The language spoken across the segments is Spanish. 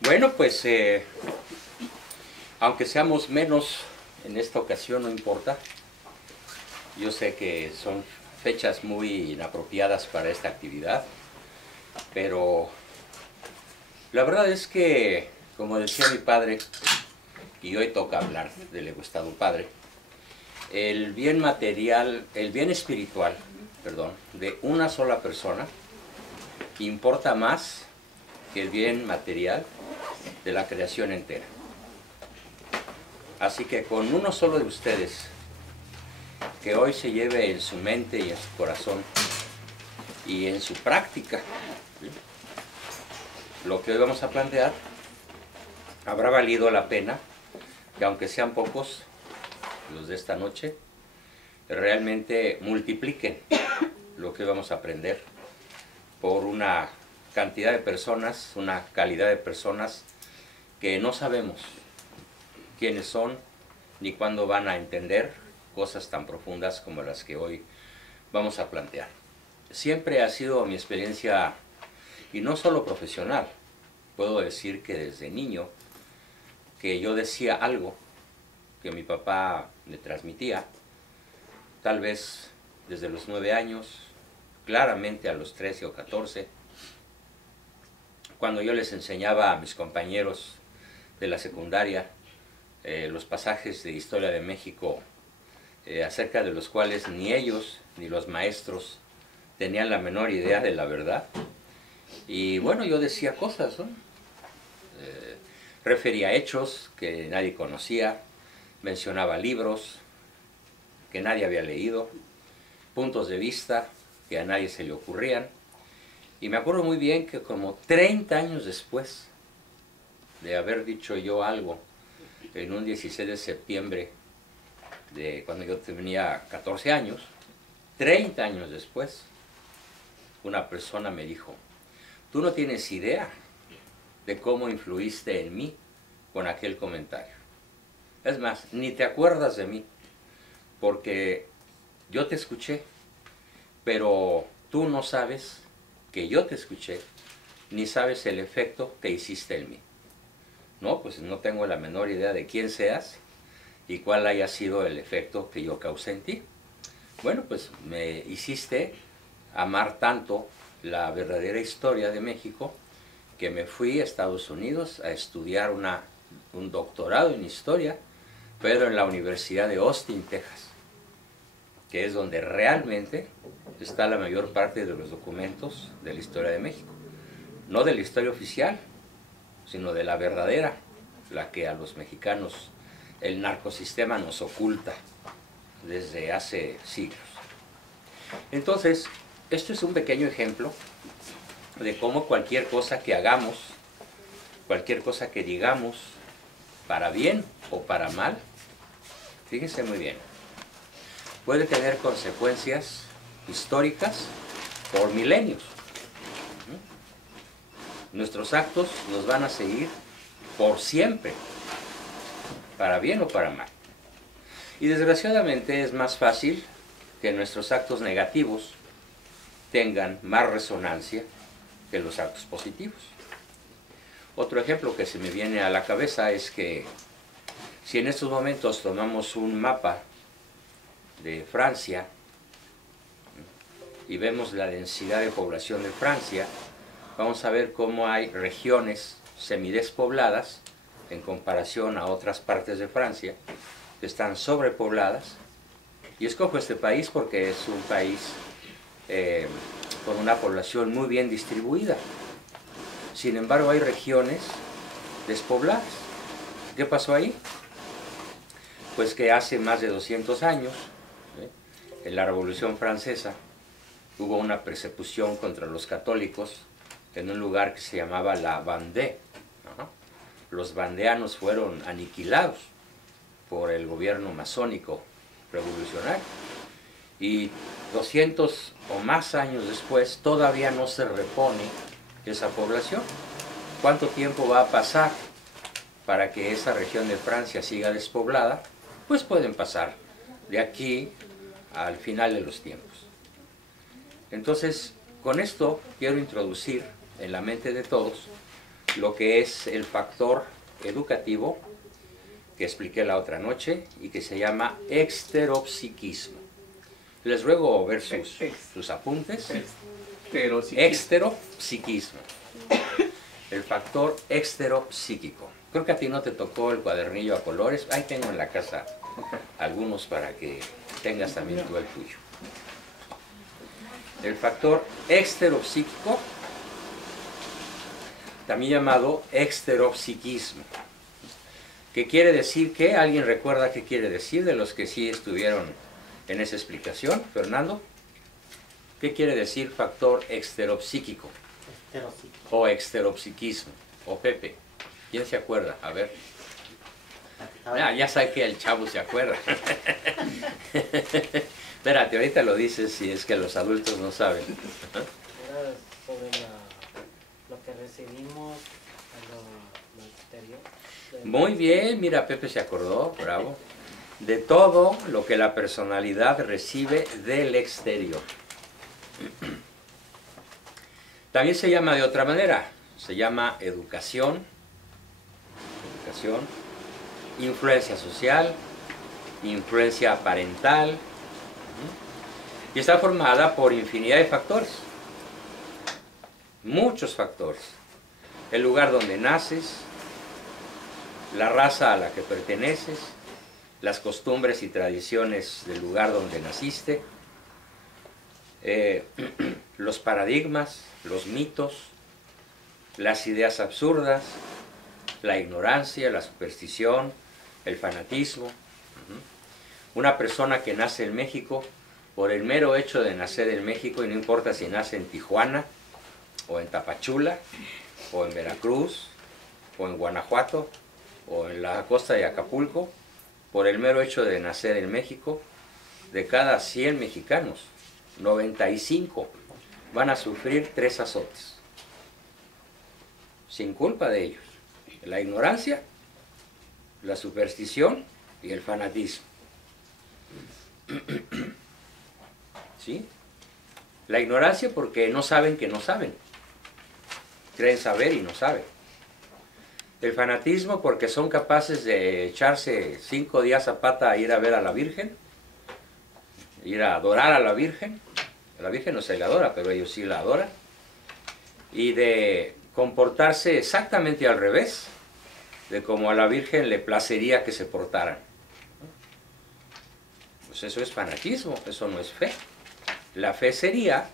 Bueno, pues aunque seamos menos en esta ocasión, no importa. Yo sé que son fechas muy inapropiadas para esta actividad, pero la verdad es que, como decía mi padre, y hoy toca hablar del egoístado padre, el bien material, el bien espiritual, perdón, de una sola persona importa más que el bien material de la creación entera. Así que con uno solo de ustedes, que hoy se lleve en su mente y en su corazón y en su práctica, ¿sí?, lo que hoy vamos a plantear, habrá valido la pena que, aunque sean pocos los de esta noche, realmente multipliquen lo que hoy vamos a aprender por una cantidad de personas, una calidad de personas que no sabemos quiénes son ni cuándo van a entender cosas tan profundas como las que hoy vamos a plantear. Siempre ha sido mi experiencia, y no solo profesional, puedo decir que desde niño, que yo decía algo que mi papá me transmitía, tal vez desde los 9 años, claramente a los 13 o 14, cuando yo les enseñaba a mis compañeros de la secundaria los pasajes de Historia de México, acerca de los cuales ni ellos ni los maestros tenían la menor idea de la verdad. Y bueno, yo decía cosas, ¿no? Refería hechos que nadie conocía, mencionaba libros que nadie había leído, puntos de vista que a nadie se le ocurrían. Y me acuerdo muy bien que como 30 años después de haber dicho yo algo en un 16 de septiembre de cuando yo tenía 14 años, 30 años después, una persona me dijo: tú no tienes idea de cómo influiste en mí con aquel comentario. Es más, ni te acuerdas de mí, porque yo te escuché, pero tú no sabes que yo te escuché, ni sabes el efecto que hiciste en mí. No, pues no tengo la menor idea de quién seas y cuál haya sido el efecto que yo causé en ti. Bueno, pues me hiciste amar tanto la verdadera historia de México que me fui a Estados Unidos a estudiar un doctorado en historia, pero en la Universidad de Austin, Texas, que es donde realmente está la mayor parte de los documentos de la historia de México. No de la historia oficial, sino de la verdadera, la que a los mexicanos el narcosistema nos oculta desde hace siglos. Entonces, esto es un pequeño ejemplo de cómo cualquier cosa que hagamos, cualquier cosa que digamos, para bien o para mal, fíjense muy bien, puede tener consecuencias históricas por milenios. Nuestros actos nos van a seguir por siempre, para bien o para mal. Y desgraciadamente es más fácil que nuestros actos negativos tengan más resonancia que los actos positivos. Otro ejemplo que se me viene a la cabeza es que si en estos momentos tomamos un mapa de Francia y vemos la densidad de población de Francia, vamos a ver cómo hay regiones semidespobladas en comparación a otras partes de Francia que están sobrepobladas. Y escojo este país porque es un país con una población muy bien distribuida. Sin embargo, hay regiones despobladas. ¿Qué pasó ahí? Pues que hace más de 200 años, en la Revolución Francesa, hubo una persecución contra los católicos en un lugar que se llamaba la Vendée. Los vandeanos fueron aniquilados por el gobierno masónico revolucionario. Y 200 o más años después todavía no se repone esa población. ¿Cuánto tiempo va a pasar para que esa región de Francia siga despoblada? Pues pueden pasar de aquí al final de los tiempos. Entonces, con esto quiero introducir en la mente de todos lo que es el factor educativo que expliqué la otra noche y que se llama exteropsiquismo. Les ruego ver sus apuntes. Exteropsiquismo. El factor exteropsíquico. Creo que a ti no te tocó el cuadernillo a colores. Ahí tengo en la casa algunos para que tengas también tú el tuyo. El factor exteropsíquico, también llamado exteropsiquismo. ¿Qué quiere decir qué? ¿Alguien recuerda qué quiere decir de los que sí estuvieron en esa explicación? Fernando, ¿qué quiere decir factor exteropsíquico? O exteropsiquismo. O Pepe, ¿quién se acuerda? A ver. Ya sabe que el chavo se acuerda. Espérate, ahorita lo dices si es que los adultos no saben. Era sobre lo que recibimos lo exterior. Muy bien, mira, Pepe se acordó, bravo. De todo lo que la personalidad recibe del exterior. También se llama de otra manera, se llama educación, influencia social, influencia parental, y está formada por infinidad de factores, muchos factores. El lugar donde naces, la raza a la que perteneces, las costumbres y tradiciones del lugar donde naciste, los paradigmas, los mitos, las ideas absurdas, la ignorancia, la superstición, el fanatismo. Una persona que nace en México, por el mero hecho de nacer en México, y no importa si nace en Tijuana, o en Tapachula, o en Veracruz, o en Guanajuato, o en la costa de Acapulco, por el mero hecho de nacer en México, de cada 100 mexicanos, 95 van a sufrir 3 azotes, sin culpa de ellos: la ignorancia, la superstición y el fanatismo. ¿Sí? La ignorancia porque no saben que no saben, creen saber y no saben. El fanatismo porque son capaces de echarse 5 días a pata a ir a ver a la Virgen, ir a adorar a la Virgen. A la Virgen no se le adora, pero ellos sí la adoran. Y de comportarse exactamente al revés de como a la Virgen le placería que se portaran. Pues eso es fanatismo, eso no es fe. La fe sería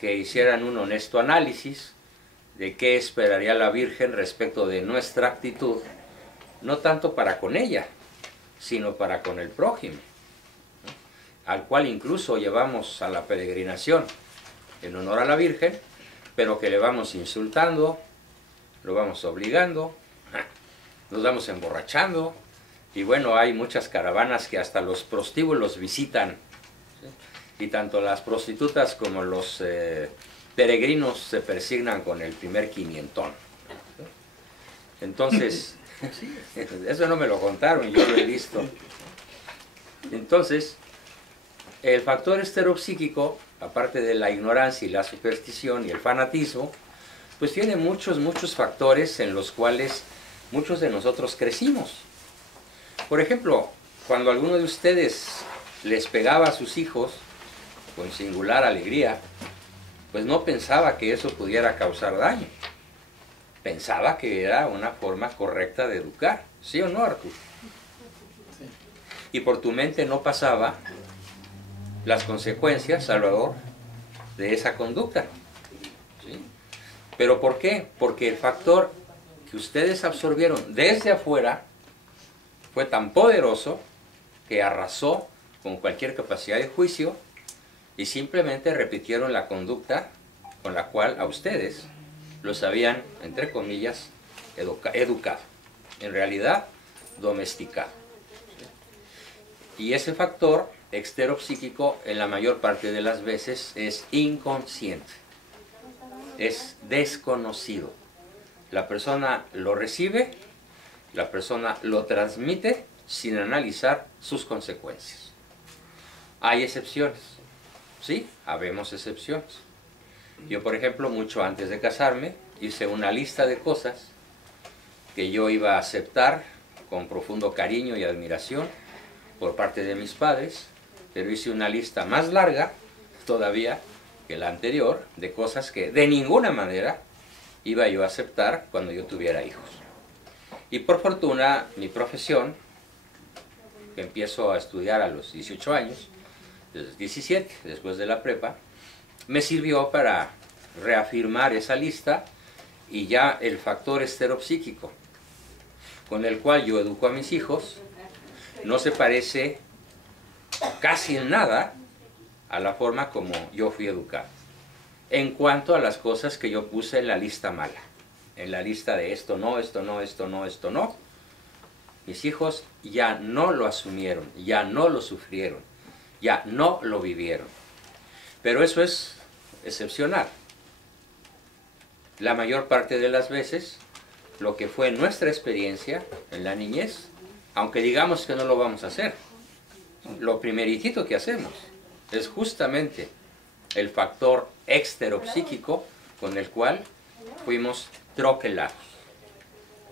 que hicieran un honesto análisis de qué esperaría la Virgen respecto de nuestra actitud, no tanto para con ella, sino para con el prójimo, al cual incluso llevamos a la peregrinación en honor a la Virgen, pero que le vamos insultando, lo vamos obligando, nos vamos emborrachando, y bueno, hay muchas caravanas que hasta los prostíbulos visitan, ¿sí? Y tanto las prostitutas como los peregrinos se persignan con el primer quinientón. Entonces, eso no me lo contaron, yo lo he visto. Entonces, el factor exteropsíquico, aparte de la ignorancia y la superstición y el fanatismo, pues tiene muchos factores en los cuales muchos de nosotros crecimos. Por ejemplo, cuando alguno de ustedes les pegaba a sus hijos con singular alegría, pues no pensaba que eso pudiera causar daño. Pensaba que era una forma correcta de educar. ¿Sí o no, Arturo? Sí. Y por tu mente no pasaba las consecuencias, Salvador, de esa conducta. ¿Sí? ¿Pero por qué? Porque el factor que ustedes absorbieron desde afuera fue tan poderoso que arrasó con cualquier capacidad de juicio y simplemente repitieron la conducta con la cual a ustedes los habían, entre comillas, educado. En realidad, domesticado. Y ese factor exteropsíquico en la mayor parte de las veces es inconsciente, es desconocido. La persona lo recibe, la persona lo transmite sin analizar sus consecuencias. Hay excepciones, ¿sí? Habemos excepciones. Yo, por ejemplo, mucho antes de casarme, hice una lista de cosas que yo iba a aceptar con profundo cariño y admiración por parte de mis padres, pero hice una lista más larga todavía que la anterior de cosas que de ninguna manera iba yo a aceptar cuando yo tuviera hijos. Y por fortuna, mi profesión, que empiezo a estudiar a los 18 años, desde 17, después de la prepa, me sirvió para reafirmar esa lista y ya el factor estereopsíquico con el cual yo educo a mis hijos no se parece casi en nada a la forma como yo fui educado. En cuanto a las cosas que yo puse en la lista mala, en la lista de esto no, esto no, esto no, esto no, mis hijos ya no lo asumieron, ya no lo sufrieron, ya no lo vivieron. Pero eso es excepcional. La mayor parte de las veces, lo que fue nuestra experiencia en la niñez, aunque digamos que no lo vamos a hacer, lo primeritito que hacemos es justamente el factor exteropsíquico con el cual fuimos troquelados.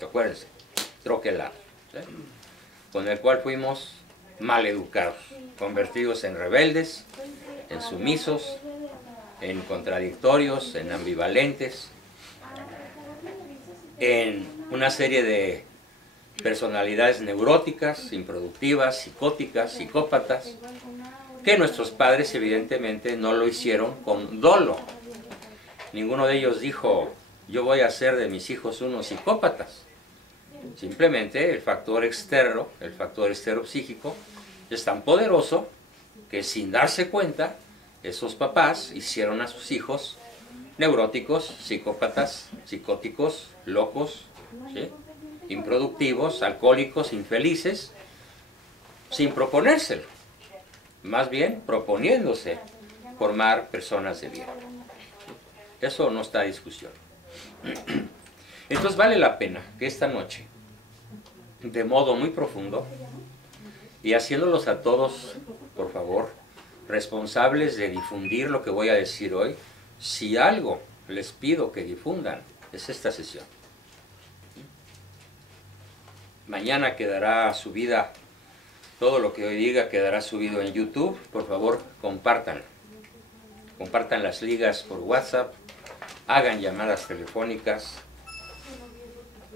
Acuérdense, troquelados, ¿sí? Con el cual fuimos maleducados, convertidos en rebeldes, en sumisos, en contradictorios, en ambivalentes, en una serie de personalidades neuróticas, improductivas, psicóticas, psicópatas, que nuestros padres evidentemente no lo hicieron con dolo. Ninguno de ellos dijo, yo voy a hacer de mis hijos unos psicópatas. Simplemente el factor externo, el factor estereopsíquico, es tan poderoso que sin darse cuenta, esos papás hicieron a sus hijos neuróticos, psicópatas, psicóticos, locos, ¿sí? Improductivos, alcohólicos, infelices, sin proponérselo, más bien proponiéndose formar personas de bien. Eso no está a discusión. Entonces vale la pena que esta noche, de modo muy profundo, y haciéndolos a todos, por favor, responsables de difundir lo que voy a decir hoy, si algo les pido que difundan, es esta sesión. Mañana quedará subida, todo lo que hoy diga quedará subido en YouTube. Por favor, compartan. Compartan las ligas por WhatsApp, hagan llamadas telefónicas,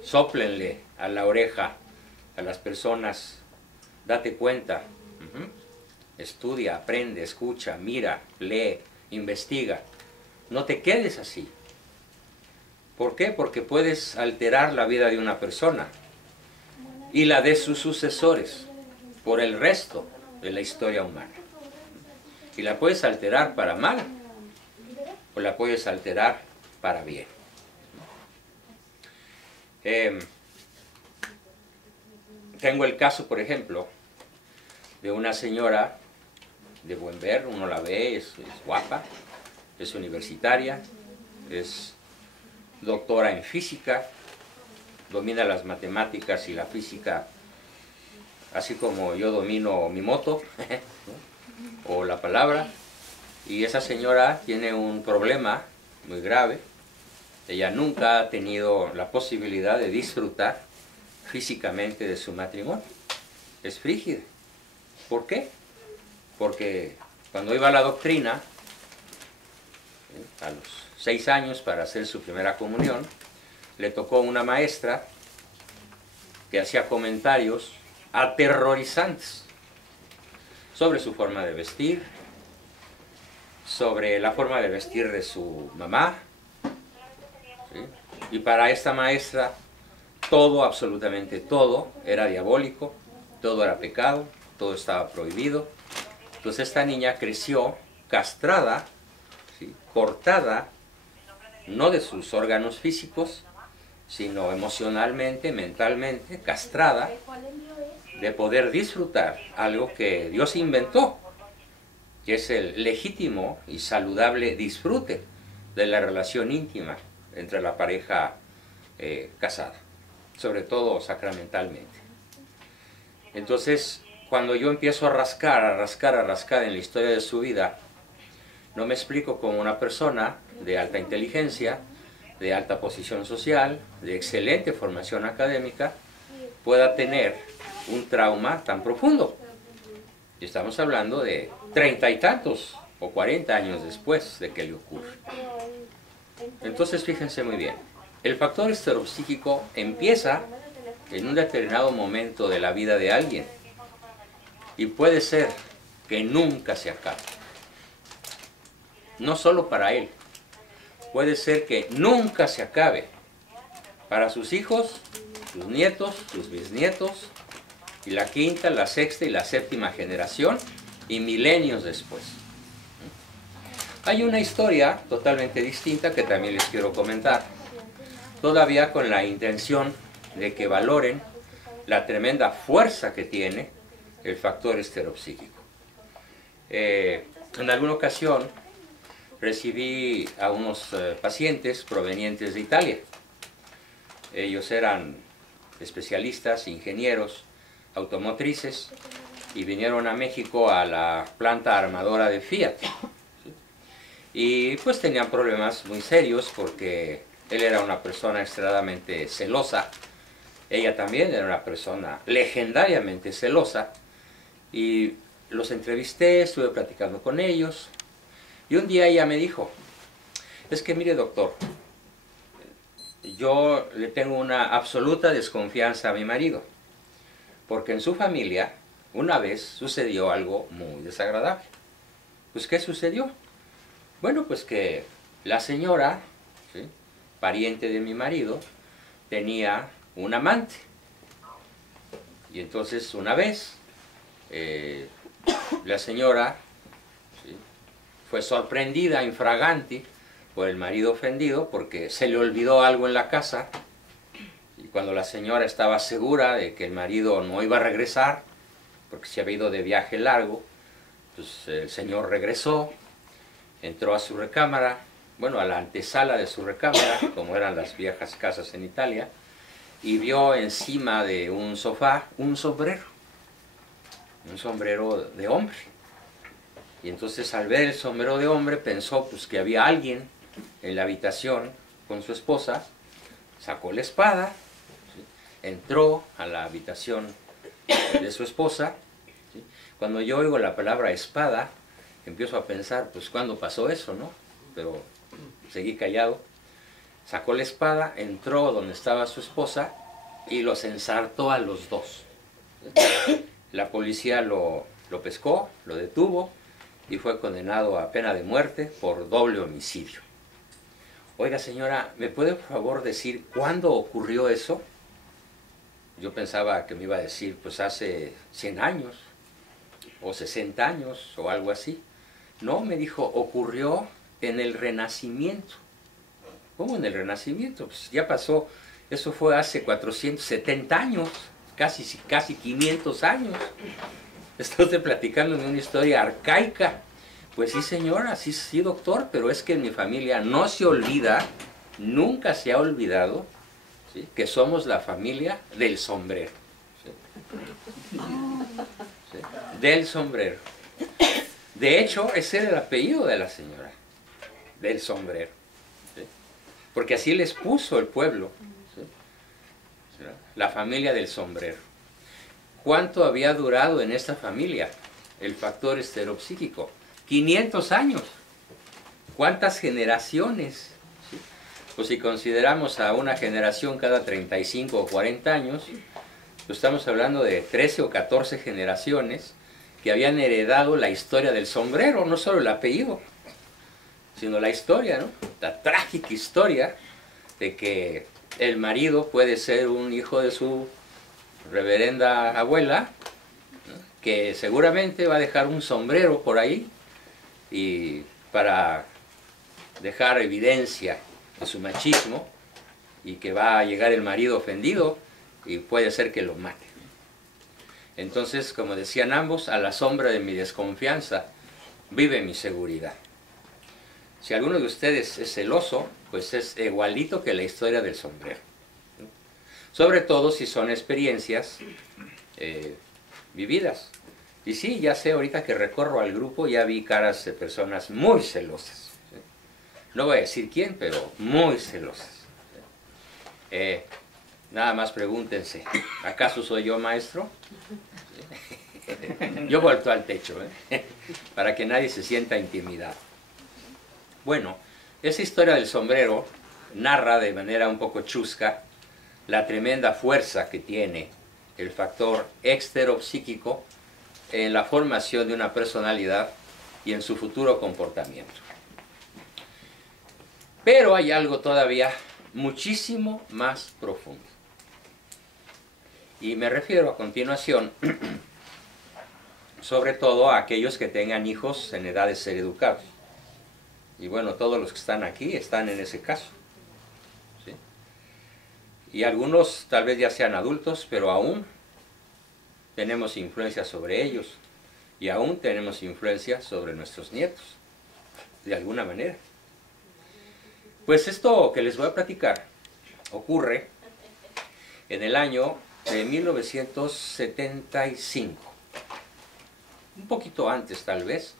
sóplenle a la oreja a las personas, date cuenta, estudia, aprende, escucha, mira, lee, investiga. No te quedes así. ¿Por qué? Porque puedes alterar la vida de una persona y la de sus sucesores por el resto de la historia humana. Y la puedes alterar para mal o la puedes alterar para bien. Tengo el caso, por ejemplo, de una señora de buen ver, uno la ve, es guapa, es universitaria, es doctora en física, domina las matemáticas y la física, así como yo domino mi moto o la palabra, y esa señora tiene un problema muy grave. Ella nunca ha tenido la posibilidad de disfrutar físicamente de su matrimonio. Es frígida. ¿Por qué? Porque cuando iba a la doctrina, a los 6 años para hacer su primera comunión, le tocó una maestra que hacía comentarios aterrorizantes sobre su forma de vestir, sobre la forma de vestir de su mamá, ¿sí? Y para esta maestra todo, absolutamente todo, era diabólico, todo era pecado, todo estaba prohibido. Entonces esta niña creció castrada, ¿sí? Cortada, no de sus órganos físicos, sino emocionalmente, mentalmente, castrada, de poder disfrutar algo que Dios inventó, que es el legítimo y saludable disfrute de la relación íntima entre la pareja casada, sobre todo sacramentalmente. Entonces, cuando yo empiezo a rascar en la historia de su vida, No me explico cómo una persona de alta inteligencia, de alta posición social, de excelente formación académica, pueda tener un trauma tan profundo. Y estamos hablando de 30 y tantos o 40 años después de que le ocurre. Entonces fíjense muy bien, el factor estereopsíquico empieza en un determinado momento de la vida de alguien y puede ser que nunca se acabe. No solo para él, puede ser que nunca se acabe para sus hijos, sus nietos, sus bisnietos, y la quinta, la sexta y la séptima generación, y milenios después. Hay una historia totalmente distinta que también les quiero comentar, todavía con la intención de que valoren la tremenda fuerza que tiene el factor estereopsíquico. En alguna ocasión recibí a unos pacientes provenientes de Italia. Ellos eran especialistas, ingenieros, automotrices, y vinieron a México a la planta armadora de Fiat. ¿Sí? Y pues tenían problemas muy serios porque él era una persona extremadamente celosa, ella también era una persona legendariamente celosa, y los entrevisté, estuve platicando con ellos, y un día ella me dijo, es que mire doctor, yo le tengo una absoluta desconfianza a mi marido, porque en su familia una vez sucedió algo muy desagradable. Pues ¿qué sucedió? Bueno, pues que la señora, ¿sí?, pariente de mi marido, tenía un amante. Y entonces una vez la señora, ¿sí?, fue sorprendida infraganti por el marido ofendido porque se le olvidó algo en la casa. Y cuando la señora estaba segura de que el marido no iba a regresar, porque se había ido de viaje largo, pues el señor regresó, entró a su recámara, bueno, a la antesala de su recámara, como eran las viejas casas en Italia, y vio encima de un sofá un sombrero de hombre. Y entonces al ver el sombrero de hombre pensó pues que había alguien en la habitación con su esposa, sacó la espada, ¿sí?, entró a la habitación de su esposa, ¿sí? Cuando yo oigo la palabra espada, empiezo a pensar, pues ¿cuándo pasó eso, no? Pero seguí callado. Sacó la espada, entró donde estaba su esposa y los ensartó a los dos. La policía lo pescó, lo detuvo y fue condenado a pena de muerte por doble homicidio. Oiga señora, ¿me puede por favor decir cuándo ocurrió eso? Yo pensaba que me iba a decir, pues hace 100 años, o 60 años, o algo así. No, me dijo, ocurrió en el Renacimiento. ¿Cómo en el Renacimiento? Pues ya pasó, eso fue hace 470 años, casi 500 años. Está usted platicándome una historia arcaica. Pues sí señora, sí doctor, pero es que en mi familia no se olvida, nunca se ha olvidado, ¿sí?, que somos la familia del sombrero. ¿Sí? ¿Sí? Del sombrero. De hecho, ese era el apellido de la señora, del sombrero. ¿Sí? Porque así les puso el pueblo, ¿sí?, la familia del sombrero. ¿Cuánto había durado en esta familia el factor estereopsíquico? 500 años. ¿Cuántas generaciones? ¿Sí? Pues si consideramos a una generación cada 35 o 40 años, pues estamos hablando de 13 o 14 generaciones que habían heredado la historia del sombrero, no solo el apellido, sino la historia, ¿no? La trágica historia de que el marido puede ser un hijo de su reverenda abuela, ¿no?, que seguramente va a dejar un sombrero por ahí y para dejar evidencia de su machismo, y que va a llegar el marido ofendido y puede ser que lo mate. Entonces, como decían ambos, a la sombra de mi desconfianza vive mi seguridad. Si alguno de ustedes es celoso, pues es igualito que la historia del sombrero. Sobre todo si son experiencias vividas. Y sí, ya sé, ahorita que recorro al grupo ya vi caras de personas muy celosas. ¿Sí? No voy a decir quién, pero muy celosas. Nada más pregúntense, ¿acaso soy yo maestro? Yo vuelto al techo, para que nadie se sienta intimidado. Bueno, esa historia del sombrero narra de manera un poco chusca la tremenda fuerza que tiene el factor exteropsíquico en la formación de una personalidad y en su futuro comportamiento. Pero hay algo todavía muchísimo más profundo. Y me refiero a continuación sobre todo a aquellos que tengan hijos en edad de ser educados. Y bueno, todos los que están aquí están en ese caso. ¿Sí? Y algunos tal vez ya sean adultos, pero aún tenemos influencia sobre ellos. Y aún tenemos influencia sobre nuestros nietos, de alguna manera. Pues esto que les voy a platicar ocurre en el año de 1975. Un poquito antes tal vez,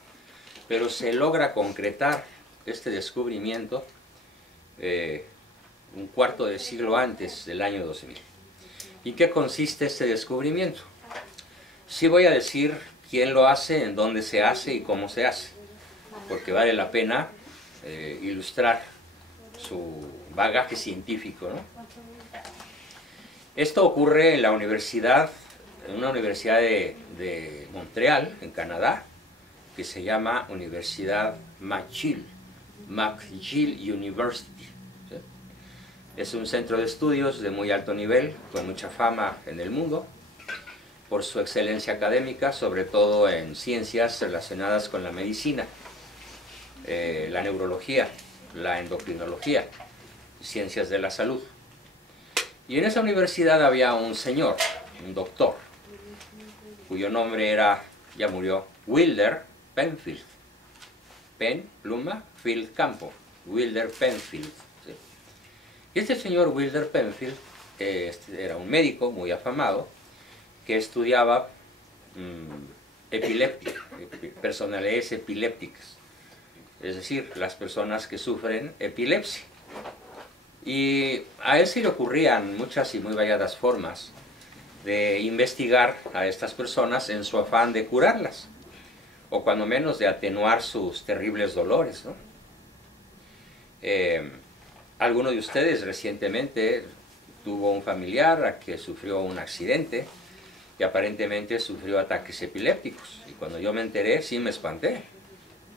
pero se logra concretar este descubrimiento un cuarto de siglo antes del año 2000. ¿Y qué consiste este descubrimiento? Sí voy a decir quién lo hace, en dónde se hace y cómo se hace, porque vale la pena ilustrar su bagaje científico, ¿no? Esto ocurre en la universidad, en una universidad de Montreal, en Canadá, que se llama Universidad McGill University. ¿Sí? Es un centro de estudios de muy alto nivel, con mucha fama en el mundo, por su excelencia académica, sobre todo en ciencias relacionadas con la medicina, la neurología, la endocrinología, ciencias de la salud. Y en esa universidad había un señor, un doctor, cuyo nombre era, ya murió, Wilder Penfield. Pen, pluma, field, campo. Wilder Penfield. ¿Sí? Y este señor Wilder Penfield era un médico muy afamado que estudiaba personalidades epilépticas, es decir, las personas que sufren epilepsia. Y a él se le ocurrían muchas y muy variadas formas de investigar a estas personas en su afán de curarlas, o cuando menos de atenuar sus terribles dolores, ¿no? Alguno de ustedes recientemente tuvo un familiar a que sufrió un accidente y aparentemente sufrió ataques epilépticos. Y cuando yo me enteré, sí me espanté,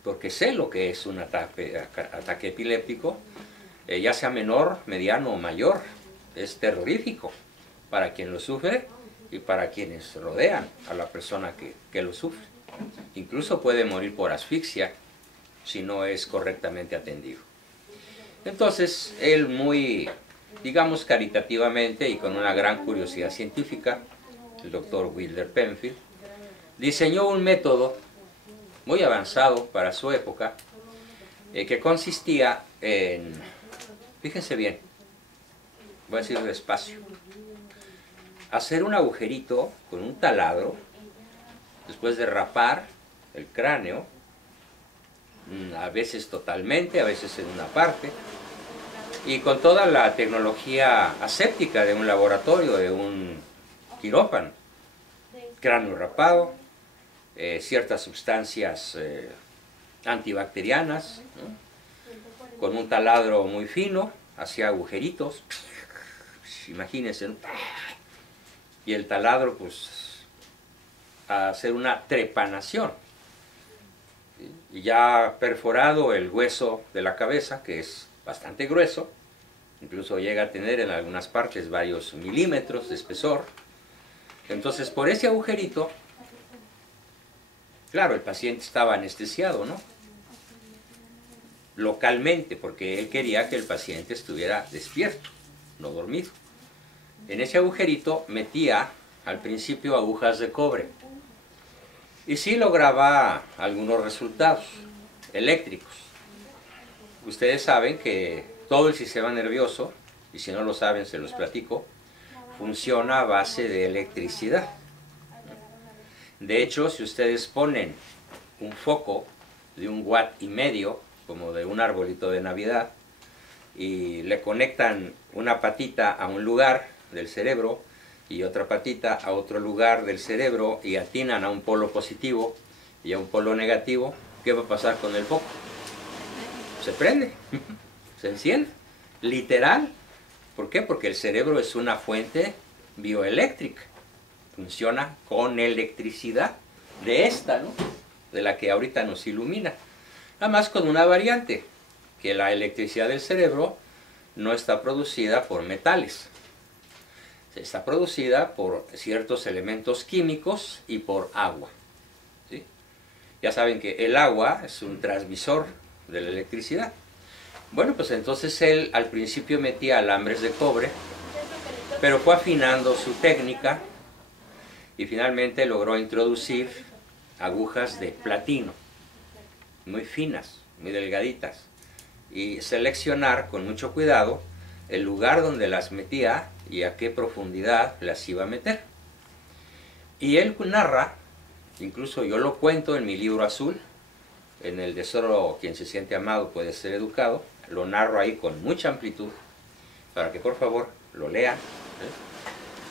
porque sé lo que es un ataque epiléptico, ya sea menor, mediano o mayor. Es terrorífico para quien lo sufre y para quienes rodean a la persona que lo sufre. Incluso puede morir por asfixia si no es correctamente atendido. Entonces, él muy, digamos, caritativamente y con una gran curiosidad científica, el doctor Wilder Penfield, diseñó un método muy avanzado para su época, que consistía en, fíjense bien, voy a decir despacio, hacer un agujerito con un taladro, después de rapar el cráneo, a veces totalmente, a veces en una parte, y con toda la tecnología aséptica de un laboratorio, de un quirófano, cráneo rapado, ciertas sustancias antibacterianas, ¿no? Con un taladro muy fino, hacía agujeritos, imagínense, ¿no? Y el taladro, pues, a hacer una trepanación. Y ya perforado el hueso de la cabeza, que es bastante grueso, incluso llega a tener en algunas partes varios milímetros de espesor. Entonces, por ese agujerito, claro, el paciente estaba anestesiado, ¿no? Localmente, porque él quería que el paciente estuviera despierto, no dormido. En ese agujerito metía al principio agujas de cobre. Y sí lograba algunos resultados eléctricos. Ustedes saben que todo el sistema nervioso, y si no lo saben se los platico, funciona a base de electricidad. De hecho, si ustedes ponen un foco de 1,5 W, como de un arbolito de Navidad, y le conectan una patita a un lugar del cerebro y otra patita a otro lugar del cerebro y atinan a un polo positivo y a un polo negativo, ¿qué va a pasar con el foco? Se prende, se enciende, literal. ¿Por qué? Porque el cerebro es una fuente bioeléctrica, funciona con electricidad de esta, ¿no? De la que ahorita nos ilumina. Nada más con una variante, que la electricidad del cerebro no está producida por metales, está producida por ciertos elementos químicos y por agua, ¿sí? Ya saben que el agua es un transmisor de la electricidad. Bueno, pues entonces él al principio metía alambres de cobre, pero fue afinando su técnica y finalmente logró introducir agujas de platino, muy finas, muy delgaditas, y seleccionar con mucho cuidado el lugar donde las metía y a qué profundidad las iba a meter. Y él narra, incluso yo lo cuento en mi libro azul, en el de Solo quien se siente amado puede ser educado, lo narro ahí con mucha amplitud, para que por favor lo lean.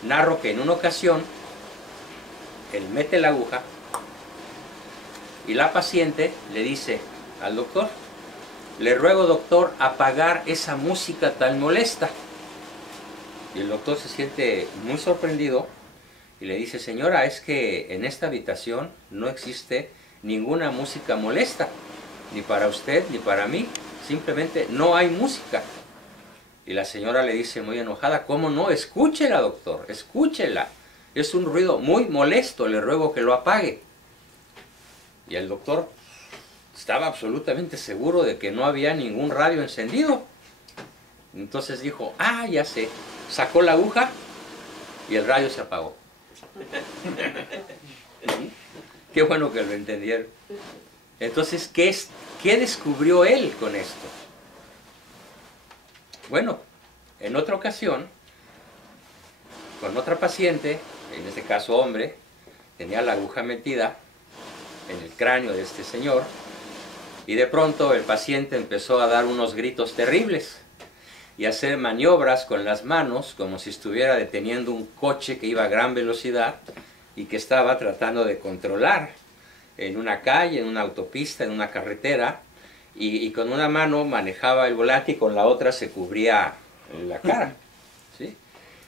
Narro que en una ocasión, él mete la aguja y la paciente le dice al doctor: le ruego, doctor, apagar esa música tan molesta. Y el doctor se siente muy sorprendido y le dice: señora, es que en esta habitación no existe ninguna música molesta, ni para usted ni para mí, simplemente no hay música. Y la señora le dice muy enojada: ¿cómo no? Escúchela, doctor, escúchela, es un ruido muy molesto, le ruego que lo apague. Y el doctor estaba absolutamente seguro de que no había ningún radio encendido. Entonces dijo: ah, ya sé. Sacó la aguja y el radio se apagó. Qué bueno que lo entendieron. Entonces, ¿qué descubrió él con esto? Bueno, en otra ocasión, con otra paciente, en este caso hombre, tenía la aguja metida en el cráneo de este señor, y de pronto el paciente empezó a dar unos gritos terribles y a hacer maniobras con las manos como si estuviera deteniendo un coche que iba a gran velocidad y que estaba tratando de controlar en una calle, en una autopista, en una carretera, y con una mano manejaba el volante y con la otra se cubría la cara, ¿sí?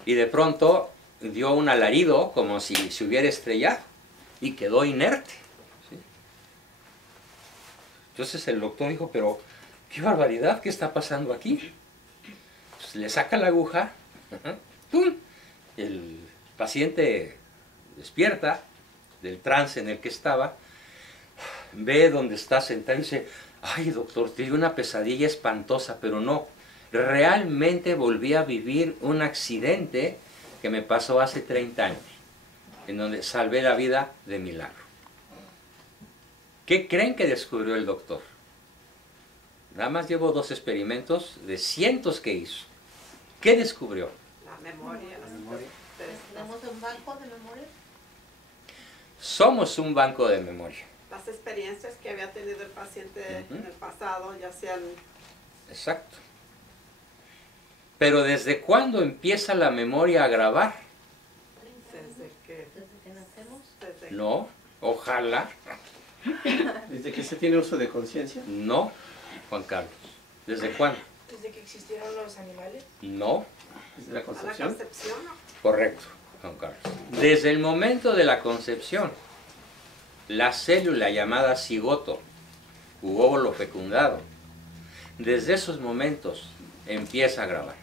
Y de pronto dio un alarido como si se hubiera estrellado y quedó inerte. Entonces el doctor dijo: pero qué barbaridad, ¿qué está pasando aquí? Pues le saca la aguja, ¡tum! El paciente despierta del trance en el que estaba, ve dónde está sentado y dice: ay, doctor, tuve una pesadilla espantosa, pero no, realmente volví a vivir un accidente que me pasó hace 30 años, en donde salvé la vida de milagro. ¿Qué creen que descubrió el doctor? Nada más llevó 2 experimentos de cientos que hizo. ¿Qué descubrió? La memoria. ¿Tenemos un banco de memoria? Somos un banco de memoria. Las experiencias que había tenido el paciente en el pasado, ya sean... Exacto. Pero ¿desde cuándo empieza la memoria a grabar? Desde que... ¿Desde que nacemos? No, ojalá. ¿Desde que se tiene uso de conciencia? No, Juan Carlos. ¿Desde cuándo? ¿Desde que existieron los animales? No. ¿Desde la ¿A la concepción? concepción? Correcto, Juan Carlos. Desde el momento de la concepción, la célula llamada cigoto, u óvulo fecundado, desde esos momentos empieza a grabar.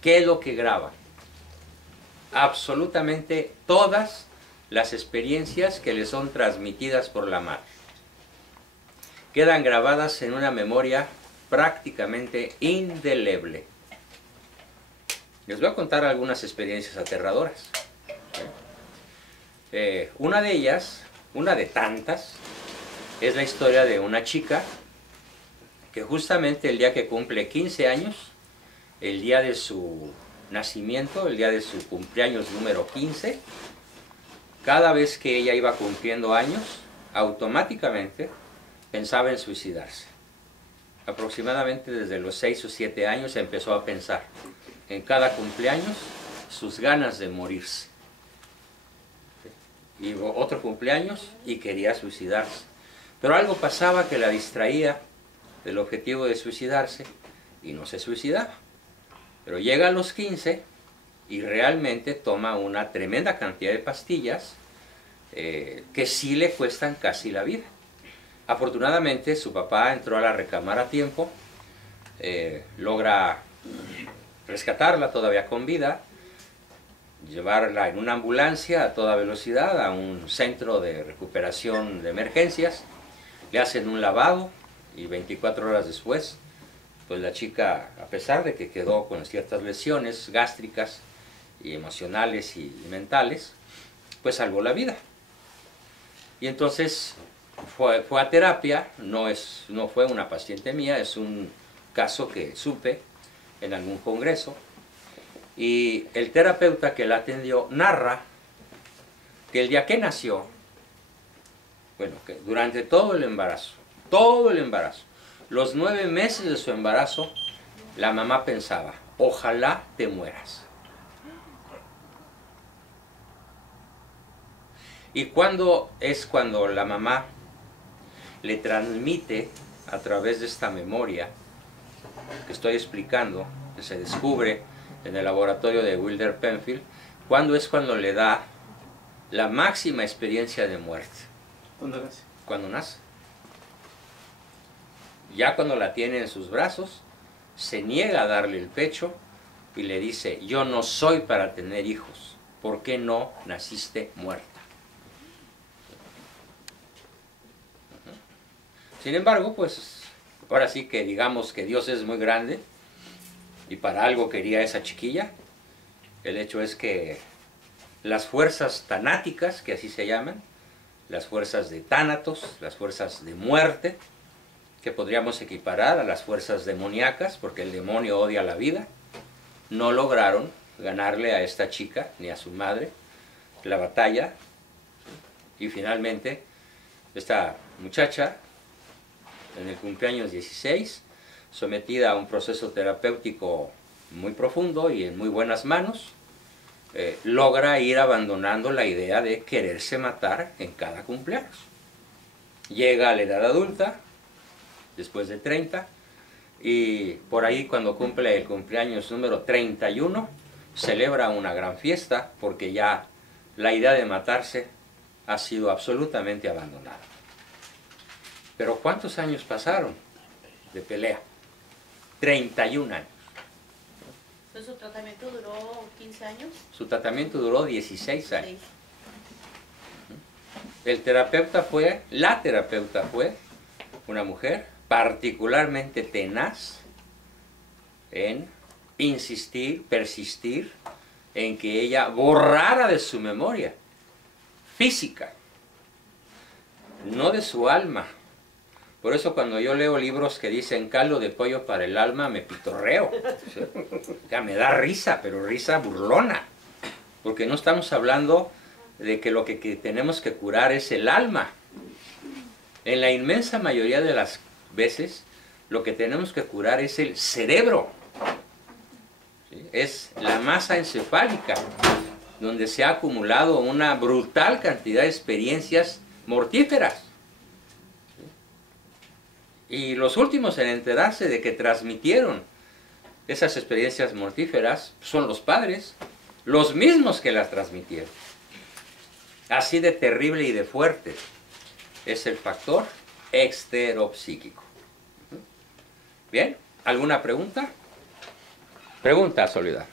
¿Qué es lo que graba? Absolutamente todas las experiencias que le son transmitidas por la madre. Quedan grabadas en una memoria prácticamente indeleble. Les voy a contar algunas experiencias aterradoras. Una de ellas, una de tantas, es la historia de una chica que justamente el día que cumple 15 años, el día de su nacimiento, el día de su cumpleaños número 15, cada vez que ella iba cumpliendo años, automáticamente pensaba en suicidarse. Aproximadamente desde los 6 o 7 años empezó a pensar en cada cumpleaños sus ganas de morirse. Y otro cumpleaños y quería suicidarse. Pero algo pasaba que la distraía del objetivo de suicidarse y no se suicidaba. Pero llega a los 15 y realmente toma una tremenda cantidad de pastillas que sí le cuestan casi la vida. Afortunadamente su papá entró a la recámara a tiempo, logra rescatarla todavía con vida, llevarla en una ambulancia a toda velocidad a un centro de recuperación de emergencias, le hacen un lavado y 24 horas después, pues la chica, a pesar de que quedó con ciertas lesiones gástricas y emocionales y mentales, pues salvó la vida. Y entonces fue a terapia, no fue una paciente mía, es un caso que supe en algún congreso, y el terapeuta que la atendió narra que el día que nació, bueno, que durante todo el embarazo, los 9 meses de su embarazo, la mamá pensaba, ojalá te mueras. Y cuando la mamá le transmite a través de esta memoria que estoy explicando, que se descubre en el laboratorio de Wilder Penfield, cuando le da la máxima experiencia de muerte. ¿Cuándo nace? Cuando nace. Ya cuando la tiene en sus brazos, se niega a darle el pecho y le dice, yo no soy para tener hijos, ¿por qué no naciste muerta? Sin embargo, pues ahora sí que digamos que Dios es muy grande y para algo quería a esa chiquilla. El hecho es que las fuerzas tanáticas, que así se llaman, las fuerzas de tánatos, las fuerzas de muerte, que podríamos equiparar a las fuerzas demoníacas, porque el demonio odia la vida, no lograron ganarle a esta chica ni a su madre la batalla. Y finalmente esta muchacha, en el cumpleaños 16, sometida a un proceso terapéutico muy profundo y en muy buenas manos, logra ir abandonando la idea de quererse matar en cada cumpleaños. Llega a la edad adulta, después de 30, y por ahí cuando cumple el cumpleaños número 31, celebra una gran fiesta porque ya la idea de matarse ha sido absolutamente abandonada. Pero ¿cuántos años pasaron de pelea? 31 años. Entonces, ¿su tratamiento duró 15 años? Su tratamiento duró 16 años. Sí. La terapeuta fue una mujer particularmente tenaz en insistir, persistir en que ella borrara de su memoria física, no de su alma. Por eso cuando yo leo libros que dicen caldo de pollo para el alma, me pitorreo. Ya me da risa, pero risa burlona. Porque no estamos hablando de que lo que tenemos que curar es el alma. En la inmensa mayoría de las veces, lo que tenemos que curar es el cerebro. ¿Sí? Es la masa encefálica, donde se ha acumulado una brutal cantidad de experiencias mortíferas. Y los últimos en enterarse de que transmitieron esas experiencias mortíferas son los padres, los mismos que las transmitieron. Así de terrible y de fuerte es el factor exteropsíquico. Bien, ¿alguna pregunta? Pregunta, Soledad.